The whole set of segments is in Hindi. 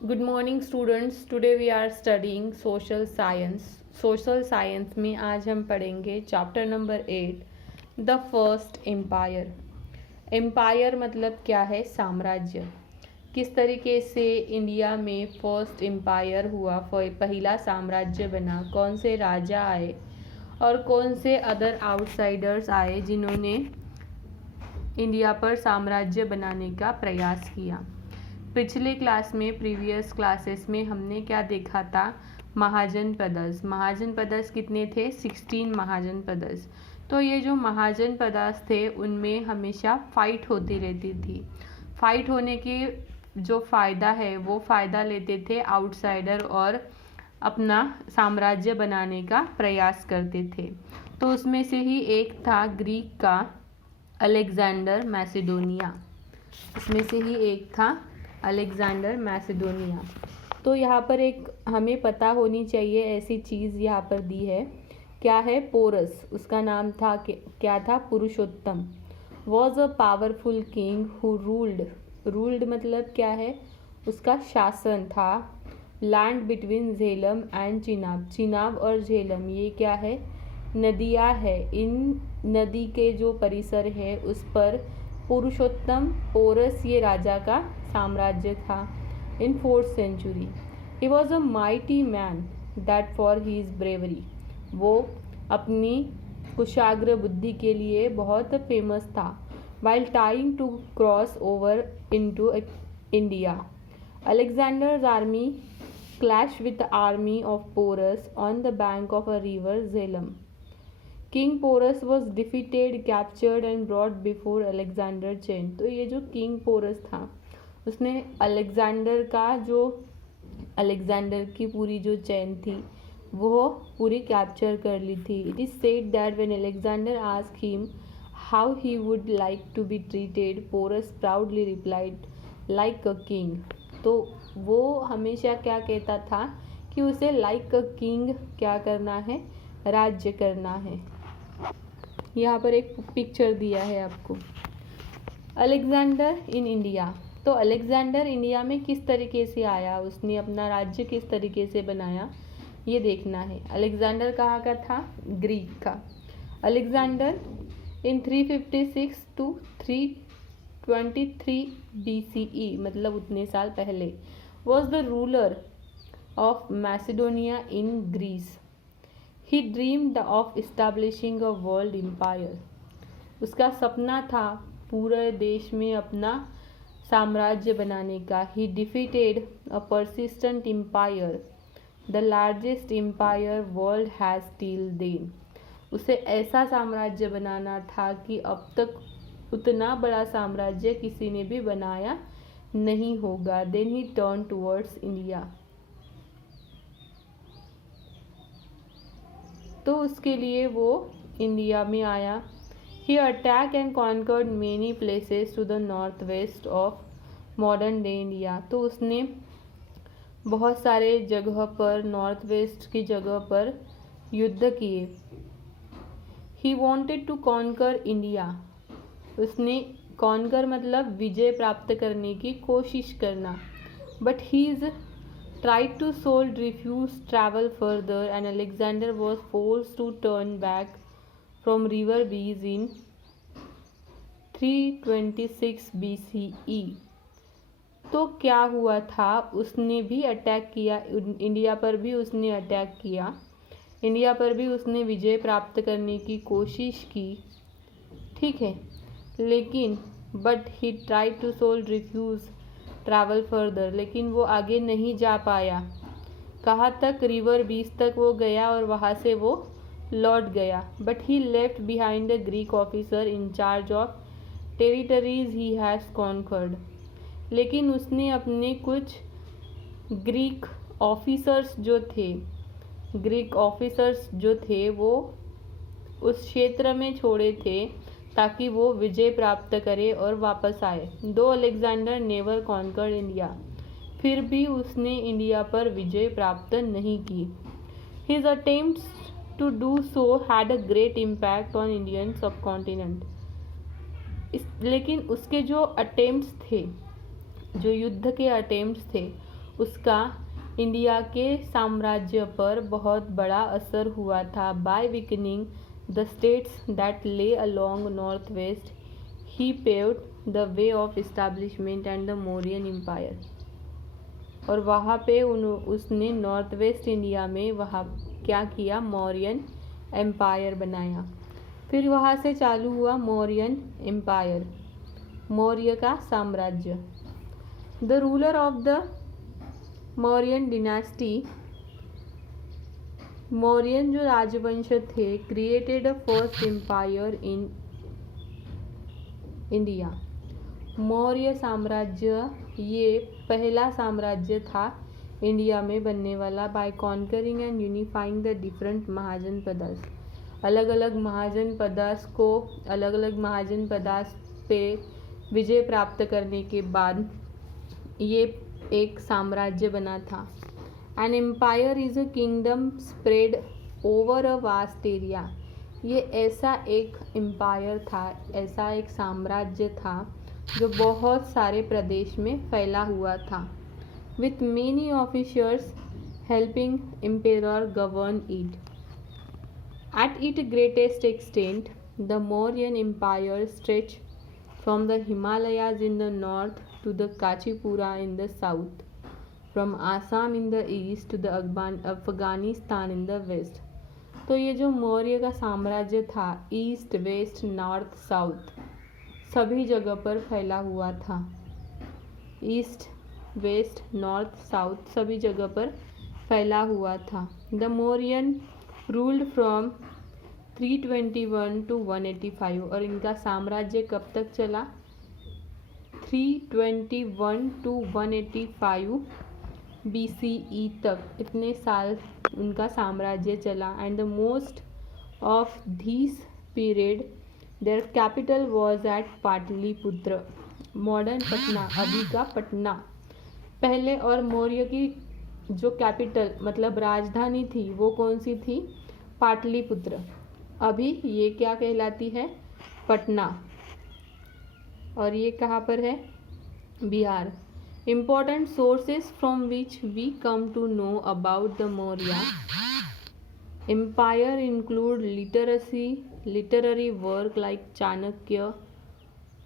Good morning students. Today we are studying social science. Social science में आज हम पढ़ेंगे chapter number 8, the first empire. Empire मतलब क्या है? साम्राज्य। किस तरीके से इंडिया में फर्स्ट एम्पायर हुआ, पहला साम्राज्य बना, कौन से राजा आए और कौन से अदर आउटसाइडर्स आए जिन्होंने इंडिया पर साम्राज्य बनाने का प्रयास किया। पिछले क्लास में, प्रीवियस क्लासेस में हमने क्या देखा था? महाजनपदस। महाजनपदस कितने थे? 16 महाजनपदस। तो ये जो महाजनपदस थे उनमें हमेशा फाइट होती रहती थी। फाइट होने के जो फ़ायदा है वो फ़ायदा लेते थे आउटसाइडर और अपना साम्राज्य बनाने का प्रयास करते थे। तो उसमें से ही एक था ग्रीक का अलेक्जेंडर मैसिडोनिया। इसमें से ही एक था अलेक्जेंडर मैसिडोनिया। तो यहाँ पर एक हमें पता होनी चाहिए ऐसी चीज़ यहाँ पर दी है। क्या है? पोरस। उसका नाम था क्या था? Purushottam. Was a powerful king who ruled मतलब क्या है? उसका शासन था। Land between Jhelum and Chenab. Chenab और झेलम ये क्या है? नदियाँ है। इन नदी के जो परिसर है उस पर पुरुषोत्तम पोरस ये राजा का साम्राज्य था। In 4th century he was a mighty man that for his bravery. वो अपनी कुशाग्र बुद्धि के लिए बहुत फेमस था। While trying to cross over into India, Alexander's army clash with the army of Porus on the bank of a river Jhelum. King Porus was defeated, captured and brought before Alexander chain. तो ये जो किंग पोरस था उसने अलेक्जेंडर की पूरी जो चेन थी वो पूरी कैप्चर कर ली थी। It is said that when Alexander asked him how he would like to be treated, Porus proudly replied like a king. तो वो हमेशा क्या कहता था कि उसे लाइक अ किंग क्या करना है? राज्य करना है। यहाँ पर एक पिक्चर दिया है आपको। Alexander in India. तो अलेक्जेंडर इंडिया में किस तरीके से आया, उसने अपना राज्य किस तरीके से बनाया, ये देखना है। अलेक्जेंडर कहाँ का था? ग्रीक का। अलेक्जेंडर इन 356 टू 323 BCE मतलब उतने साल पहले was the ruler of Macedonia in Greece. He dreamed of establishing a world empire. उसका सपना था पूरे देश में अपना साम्राज्य बनाने का। He defeated a persistent empire, the largest empire world has till then. उसे ऐसा साम्राज्य बनाना था कि अब तक उतना बड़ा साम्राज्य किसी ने भी बनाया नहीं होगा। Then he turn towards India. तो उसके लिए वो इंडिया में आया। He attacked and conquered many places to the northwest of modern day India। तो उसने बहुत सारे जगह पर, नॉर्थ वेस्ट की जगह पर युद्ध किए। He wanted to conquer India। उसने कॉन्कर मतलब विजय प्राप्त करने की कोशिश करना। But his tried to sold refused travel further and Alexander was forced to turn back from river Bees in 326 BCE। तो क्या हुआ था? उसने भी अटैक किया, इंडिया पर भी उसने अटैक किया, इंडिया पर भी उसने विजय प्राप्त करने की कोशिश की। ठीक है, लेकिन but he try to soul refuse travel further, लेकिन वो आगे नहीं जा पाया। कहाँ तक? रिवर बीच तक वो गया और वहाँ से वो लौट गया। But he left behind the Greek officer in charge of territories he has conquered. लेकिन उसने अपने कुछ ग्रीक ऑफिसर्स जो थे वो उस क्षेत्र में छोड़े थे ताकि वो विजय प्राप्त करे और वापस आए। दो अलेक्जेंडर नेवर कॉन्कर्ड इंडिया, फिर भी उसने इंडिया पर विजय प्राप्त नहीं की। His attempts to do so had a great impact on Indian subcontinent. लेकिन उसके जो अटेम्प्ट्स थे, जो युद्ध के अटेम्प्ट्स थे, उसका इंडिया के साम्राज्य पर बहुत बड़ा असर हुआ था। By weakening the states that lay along north west he paved the way of establishment and the Mauryan empire. और वहाँ पे उसने नॉर्थ वेस्ट इंडिया में वहाँ क्या किया, मौर्यन एम्पायर बनाया। फिर वहाँ से चालू हुआ मौर्यन एम्पायर, मौर्य का साम्राज्य। The ruler of the Mauryan dynasty, Mauryan जो राजवंश थे, created a first empire in India. Maurya साम्राज्य ये पहला साम्राज्य था इंडिया में बनने वाला। By conquering and unifying the different mahajanapadas, अलग अलग महाजनपदास को, अलग अलग महाजनपदास पे विजय प्राप्त करने के बाद ये एक साम्राज्य बना था। An empire is a kingdom spread over a vast area. ये ऐसा एक एम्पायर था, ऐसा एक साम्राज्य था जो बहुत सारे प्रदेश में फैला हुआ था। With many officers helping emperor govern it. At it greatest extent the Mauryan empire stretch from the Himalayas in the north to the Kachipura in the south, from Assam in the east to the Afghanistan in the west। तो ये जो मौर्य का साम्राज्य था, ईस्ट वेस्ट नॉर्थ साउथ सभी जगह पर फैला हुआ था। ईस्ट वेस्ट नॉर्थ साउथ सभी जगह पर फैला हुआ था। The Mauryan ruled from 321 to 185। और इनका साम्राज्य कब तक चला, 321 to 185 BCE तक, इतने साल उनका साम्राज्य चला। And the most of this period their capital was at Pataliputra, modern Patna, अभी का पटना पहले। और मौर्य की जो कैपिटल मतलब राजधानी थी वो कौन सी थी, पाटलिपुत्र। अभी ये क्या कहलाती है, पटना। और ये कहाँ पर है, Bihar. Important sources from which we come to know about the Maurya empire include literary work like Chanakya,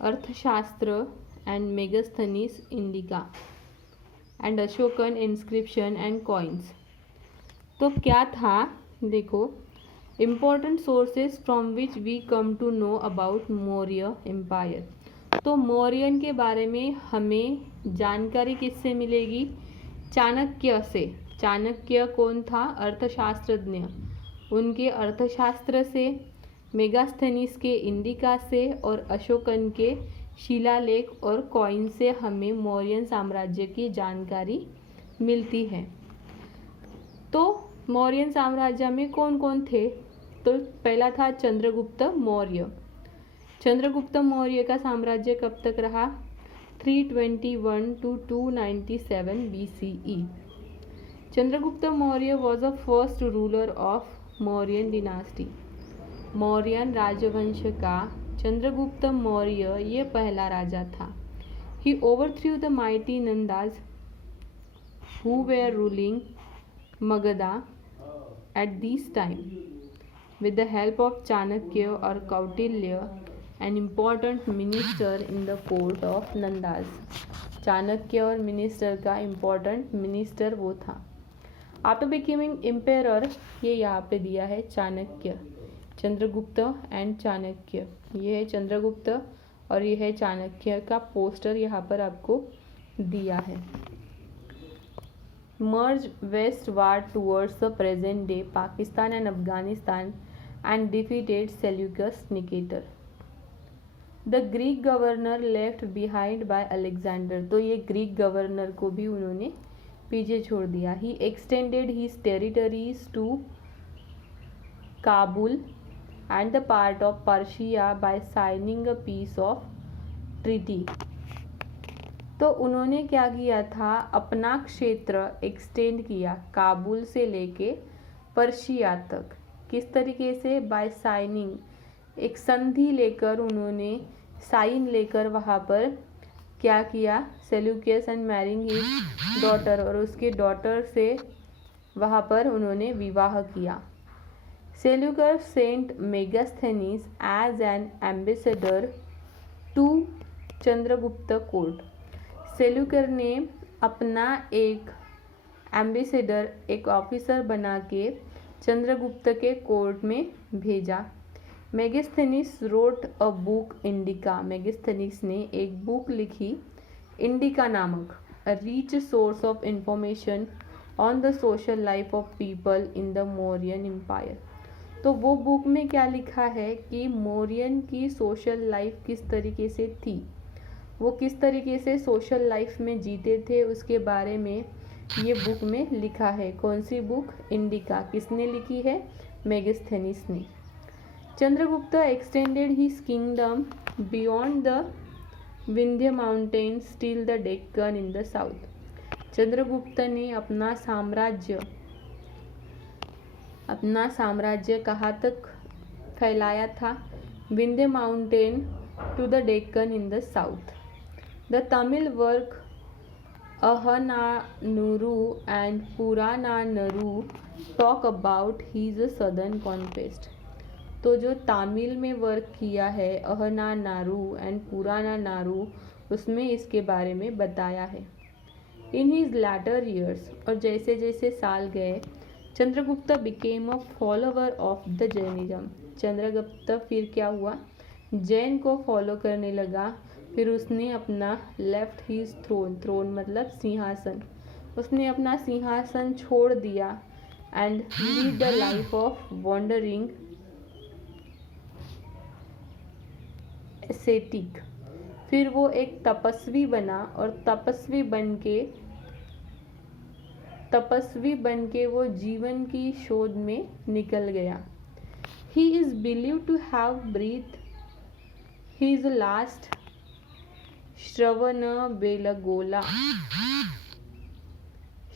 Arthashastra and Megasthenes Indica and Ashokan inscription and coins. तो क्या था, देखो, important sources from which we come to know about Maurya empire. तो मौर्यन के बारे में हमें जानकारी किससे मिलेगी, चाणक्य से। चाणक्य कौन था, अर्थशास्त्रज्ञ, उनके अर्थशास्त्र से, मेगास्थनीज के इंडिका से, और अशोकन के शिलालेख और कॉइन से हमें मौर्यन साम्राज्य की जानकारी मिलती है। तो मौर्यन साम्राज्य में कौन कौन थे, तो पहला था चंद्रगुप्त मौर्य। चंद्रगुप्त मौर्य का साम्राज्य कब तक रहा, 321 to 297 BCE। Chandragupta Maurya was a first ruler of Mauryan dynasty. Mauryan राजवंश का चंद्रगुप्त मौर्य ये पहला राजा था। He overthrew the mighty Nandas who were ruling Magadha at this time with the help of Chanakya or Kautilya, an important minister in the court of Nandas। Chanakya और मिनिस्टर का इम्पोर्टेंट मिनिस्टर वो था। आफ्टर बिकमिंग एम्पेरर, ये यहाँ पे दिया है चाणक्य, चंद्रगुप्त एंड चाणक्य। ये है चंद्रगुप्त और ये है चाणक्य का पोस्टर यहाँ पर आपको दिया है। merged westward towards the present day Pakistan and Afghanistan and defeated Seleucus Nicator। The Greek governor left behind by Alexander। तो ये ग्रीक गवर्नर को भी उन्होंने पीछे छोड़ दिया। He extended his territories to Kabul and the part of Persia by signing a peace of treaty। तो उन्होंने क्या किया था, अपना क्षेत्र एक्सटेंड किया काबुल से लेके पर्शिया तक। किस तरीके से, बाय साइनिंग, एक संधि लेकर उन्होंने साइन लेकर वहाँ पर क्या किया, Seleucus and marrying his daughter, और उसके डॉटर से वहाँ पर उन्होंने विवाह किया। Seleucus sent Megasthenes as an ambassador to Chandragupta court. Seleucus ने अपना एक एम्बेसडर, एक ऑफिसर बना के चंद्रगुप्त के कोर्ट में भेजा। Megasthenes wrote a book Indica. Megasthenes ने एक बुक लिखी इंडिका नामक, a rich source of information on the social life of people in the Mauryan empire. तो वो बुक में क्या लिखा है कि मौर्यन की सोशल लाइफ किस तरीके से थी, वो किस तरीके से सोशल लाइफ में जीते थे, उसके बारे में ये बुक में लिखा है। कौन सी बुक? इंडिका। किसने लिखी है? मेगास्थेनिस ने। Chandragupta extended his kingdom beyond the Vindhya mountains till the Deccan in the south. Chandragupta ने अपना साम्राज्य कहाँ तक फैलाया था? Vindhya mountain to the Deccan in the south. The Tamil work Ahananuru and Purananuru talk about his southern conquest. तो जो तमिल में वर्क किया है अहनानारू एंड पुरानानारू, उसमें इसके बारे में बताया है। इन हिज लैटर ईयर्स, और जैसे जैसे साल गए, Chandragupta became a follower of the Jainism. Chandragupta फिर क्या हुआ? जैन को फॉलो करने लगा। फिर उसने अपना लेफ्ट हिज थ्रोन मतलब सिंहासन, उसने अपना सिंहासन छोड़ दिया and lead the life of wandering ascetic. फिर वो एक तपस्वी बना, और तपस्वी बन के वो जीवन की शोध में निकल गया। He is believe to have breath his last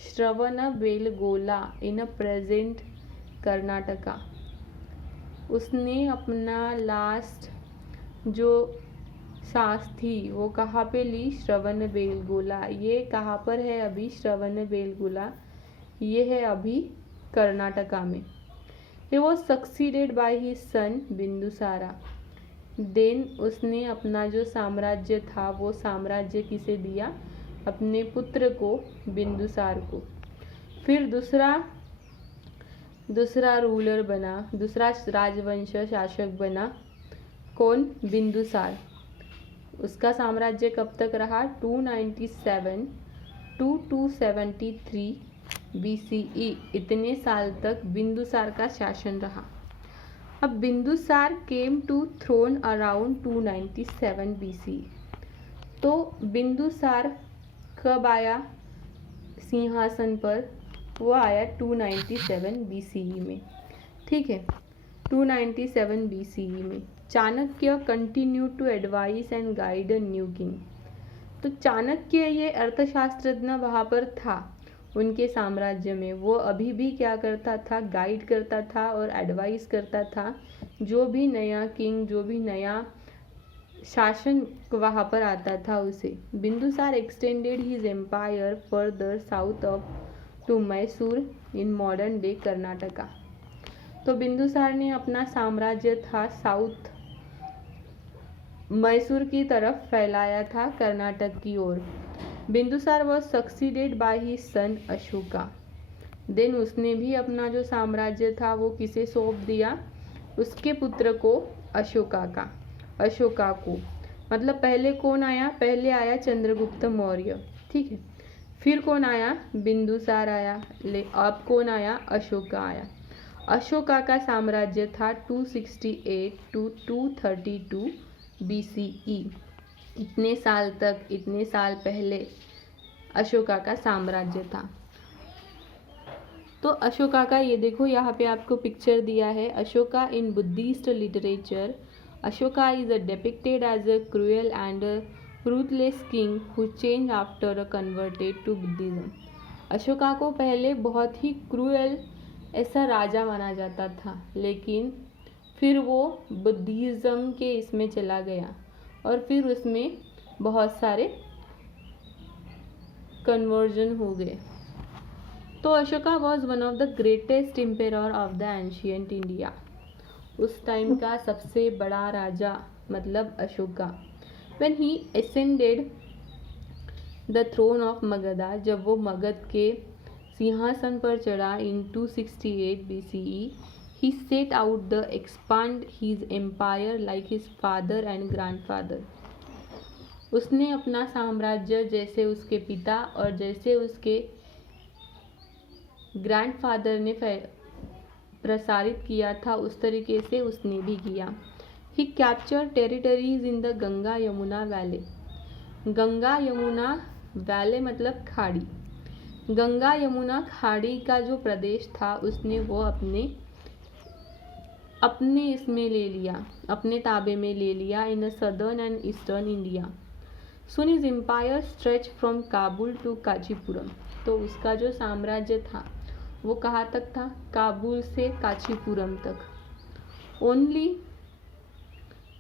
Shravanabelagola in present Karnataka. उसने अपना लास्ट जो सांस थी वो कहाँ पे ली? श्रवणबेलगोला। ये कहाँ पर है अभी? श्रवणबेलगोला ये है अभी कर्नाटका में। He was succeeded by his son Bindusara. Then उसने अपना जो साम्राज्य था वो साम्राज्य किसे दिया? अपने पुत्र को, बिंदुसार को। फिर दूसरा रूलर बना, दूसरा राजवंश शासक बना। कौन? बिंदुसार। उसका साम्राज्य कब तक रहा? 297 टू 273 BCE, इतने साल तक बिंदुसार का शासन रहा। अब Bindusar came to throne around 297 BCE। तो बिंदुसार कब आया सिंहासन पर? वो आया 297 BCE में। ठीक है, 297 BCE में। Chanakya continue to advise and guide a new king. तो चाणक्य ये अर्थशास्त्रज्ञ वहाँ पर था उनके साम्राज्य में। वो अभी भी क्या करता था? गाइड करता था और एडवाइस करता था जो भी नया किंग, जो भी नया शासन वहाँ पर आता था उसे। Bindusar extended his empire further south up to Mysore in modern day Karnataka. तो बिंदुसार ने अपना साम्राज्य था साउथ मैसूर की तरफ फैलाया था, कर्नाटक की ओर। Bindusara was succeeded by his son Ashoka. Then उसने भी अपना जो साम्राज्य था वो किसे सौंप दिया? उसके पुत्र को, अशोका को। मतलब पहले कौन आया? पहले आया चंद्रगुप्त मौर्य, ठीक है। फिर कौन आया? बिंदुसार आया। अब कौन आया? अशोका आया। अशोका का साम्राज्य था 268 टू 232 BCE। इतने साल तक, इतने साल पहले अशोका का साम्राज्य था। तो अशोका का ये देखो यहाँ पे आपको पिक्चर दिया है। Ashoka in Buddhist literature, Ashoka is depicted as a cruel and ruthless king who change after a converted to Buddhism. Ashoka को पहले बहुत ही क्रूएल ऐसा राजा माना जाता था, लेकिन फिर वो बुद्धिज्म के इसमें चला गया और फिर उसमें बहुत सारे कन्वर्जन हो गए। तो Ashoka was one of the greatest emperor of the ancient India. उस टाइम का सबसे बड़ा राजा मतलब Ashoka. When he ascended the throne of Magadha, जब वो मगध के सिंहासन पर चढ़ा इन 268 BCE, he set out to expand his empire like his father and grandfather. उसने अपना साम्राज्य जैसे उसके पिता और जैसे उसके ग्रैंडफादर ने प्रसारित किया था, उस तरीके से उसने भी किया। He captured territories in the Ganga Yamuna valley. Ganga Yamuna valley मतलब खाड़ी। गंगा यमुना खाड़ी का जो प्रदेश था उसने वो अपने इसमें ले लिया, अपने ताबे में ले लिया in southern and eastern India. Soon his empire stretch from Kabul to Kanchipuram. तो उसका जो साम्राज्य था वो कहाँ तक था? काबुल से कांचीपुरम तक। Only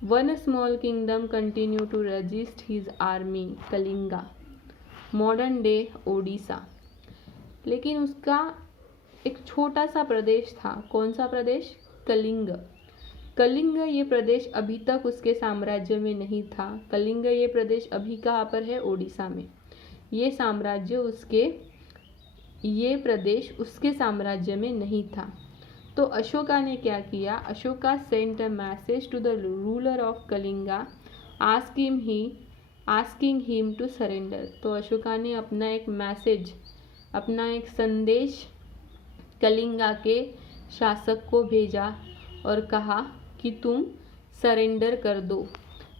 one small kingdom continue to resist his army, Kalinga, modern day Odisha. लेकिन उसका एक छोटा सा प्रदेश था। कौन सा प्रदेश? कलिंग। कलिंग ये प्रदेश अभी तक उसके साम्राज्य में नहीं था। कलिंग ये प्रदेश अभी कहाँ पर है? ओडिशा में। ये प्रदेश उसके साम्राज्य में नहीं था। तो अशोका ने क्या किया? Ashoka sent a message to the ruler of Kalinga asking him to surrender. तो अशोका ने अपना एक संदेश कलिंगा के शासक को भेजा और कहा कि तुम सरेंडर कर दो।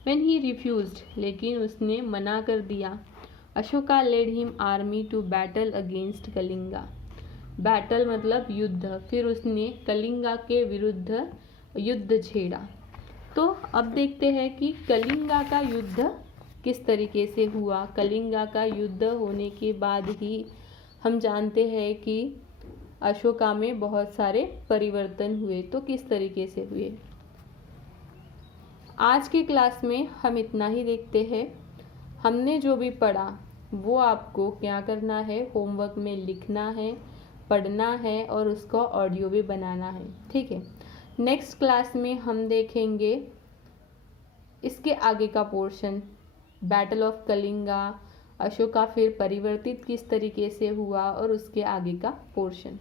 व्हेन ही रिफ्यूज्ड, लेकिन उसने मना कर दिया। Ashoka led him army to battle against Kalinga. Battle मतलब युद्ध। फिर उसने कलिंगा के विरुद्ध युद्ध छेड़ा। तो अब देखते हैं कि कलिंगा का युद्ध किस तरीके से हुआ। कलिंगा का युद्ध होने के बाद ही हम जानते हैं कि अशोका में बहुत सारे परिवर्तन हुए। तो किस तरीके से हुए? आज के क्लास में हम इतना ही देखते हैं। हमने जो भी पढ़ा वो आपको क्या करना है? होमवर्क में लिखना है, पढ़ना है और उसका ऑडियो भी बनाना है। ठीक है। नेक्स्ट क्लास में हम देखेंगे इसके आगे का portion, battle of Kalinga, Ashoka फिर परिवर्तित किस तरीके से हुआ और उसके आगे का पोर्शन।